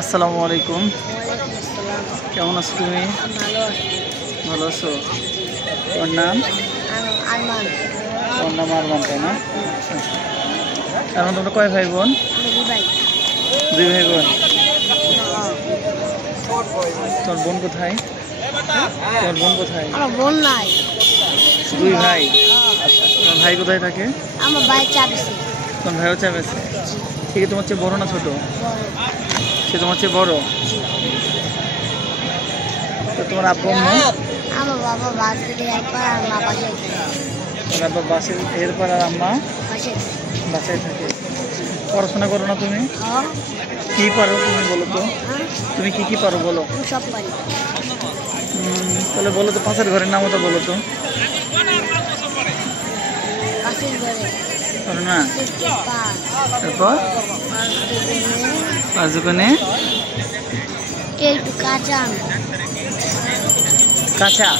আসসালামু আলাইকুম। কেমন আছো তুমি? ভালো আছো? তোমার নাম? তোমার নাম আরমান, তাই না? এখন তোমরা কয় ভাই বোন? দুই ভাই বোন। তোমার বোন কোথায়? তোমার বোন কোথায়? আমার বোন নাই। দুই ভাই। আচ্ছা, তোমার ভাই কোথায় থাকে? আমার ভাই চাবিছে। তোমার ভাইও চাপেছে? ঠিক আছে, তোমার চেয়ে বড় না ছোট? সে তোমার চেয়ে বড়। তো তোমার আব্বু আম্মু? আমার বাবা বাসে একবার আর মা বাসায় থাকে। তোমার আব্বা বাসে এরপর আর আম্মা বাসায় থাকে। পড়াশোনা করো না তুমি? কি পারো তুমি বলো তো? তুমি কি পারো বলো? সব পারি। তাহলে বলো তো, পাশের ঘরের নামও তো বলো তো। পারো না? তারপর পাঁচ দোকানে একটু কাঁচা কাঁচা,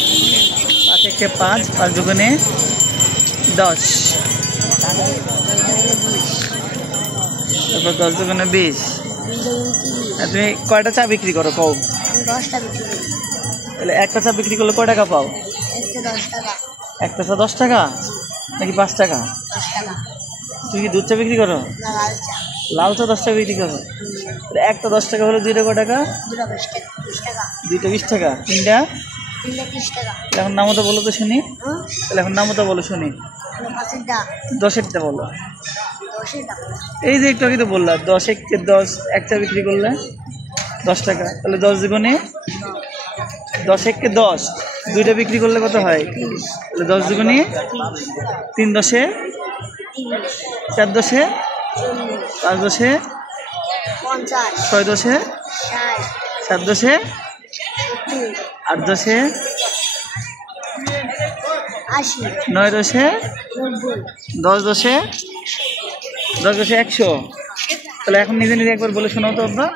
পাঁচ একে পাঁচ, পাঁচ দোকানে 10, তারপর 10 দোকানে 20। তুমি কয়টা চা বিক্রি করো কও? 10টা বিক্রি করি। তাহলে একটা চা বিক্রি করলে কয় টাকা পাও? 10 টাকা। একটা চা 10 টাকা নাকি 5 টাকা? 10 টাকা। তুমি কি দুধ চা বিক্রি করো? না, লাল চা। লাল চা 10 টাকা বিক্রি করো? একটা 10 টাকা হলে দুইটা কয় টাকা? দুটো 20 টাকা। দুইটা 20 টাকা। তিনটা 30 টাকা। এখন নামও তো বলো তো শুনি। তাহলে এখন নামও তো বলো শুনি। 10-এরটা বলো। 10 টাকা। এই যে একটু আগে তো বললা 10 একে 10, এক চা বিক্রি করলে 10 টাকা। তাহলে 10 দুগুণে 10 একে 10, দুইটা বিক্রি করলে কত হয়? তাহলে 10 দুগুণে 3 10, 4 10, 5 10, 50, 6 10, 60, 7 10, 8 10, 80, 9 10, 90, 10 10, 10 10 100। তাহলে এখন নিজে নিজে একবার বলে শোনাও তো আব্বা।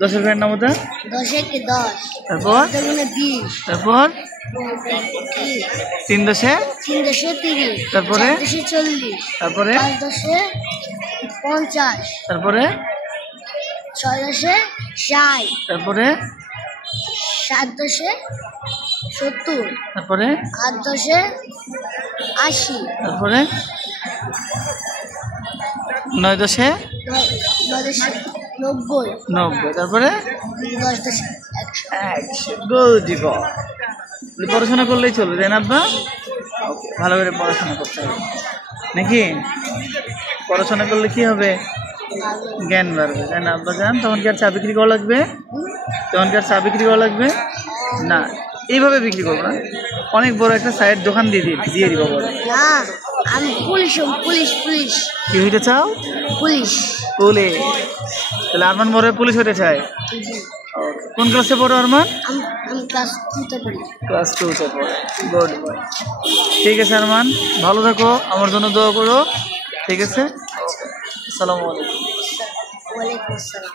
10-এর ঘরের নাম ওটা। 10 একে 10, তারপর 20, তারপর 3 10, 3 10 30, তারপরে 4 10 40, তারপরে 5 10 50, তারপরে 6 10 60, তারপরে 7 10 70, তারপরে 8 10 80, তারপরে 9 10, 9 10 90, 90, তারপরে 10 10 100। 100। Good boy. পড়াশোনা করলেই চলবে, তাই না আব্বা? ওকে, ভালো করে পড়াশোনা করতে হবে নাকি? পড়াশোনা করলে কি হবে? জ্ঞান বাড়বে, তাই না আব্বা জান? তখন কি আর চা বিক্রি করা লাগবে? তখন কি আর চা বিক্রি করা লাগবে না? এইভাবে বিক্রি করবো না, অনেক বড় একটা সাইড দোকান দিয়ে দিব বলে। না, আমি পুলিশ। কি হইতে চাও? পুলিশ। পুলিশ। তাহলে আরমান বড় পুলিশ হতে চায়। কোন ক্লাসে পড়ো আরমান? আমি ক্লাস 2তে পড়ি। ক্লাস 2তে পড়ো। Good boy. ঠিক আছে আরমান, ভালো থাকো, আমার জন্য দোয়া করো। ঠিক আছে, আসসালামু আলাইকুম। ওয়ালাইকুম আসসালাম।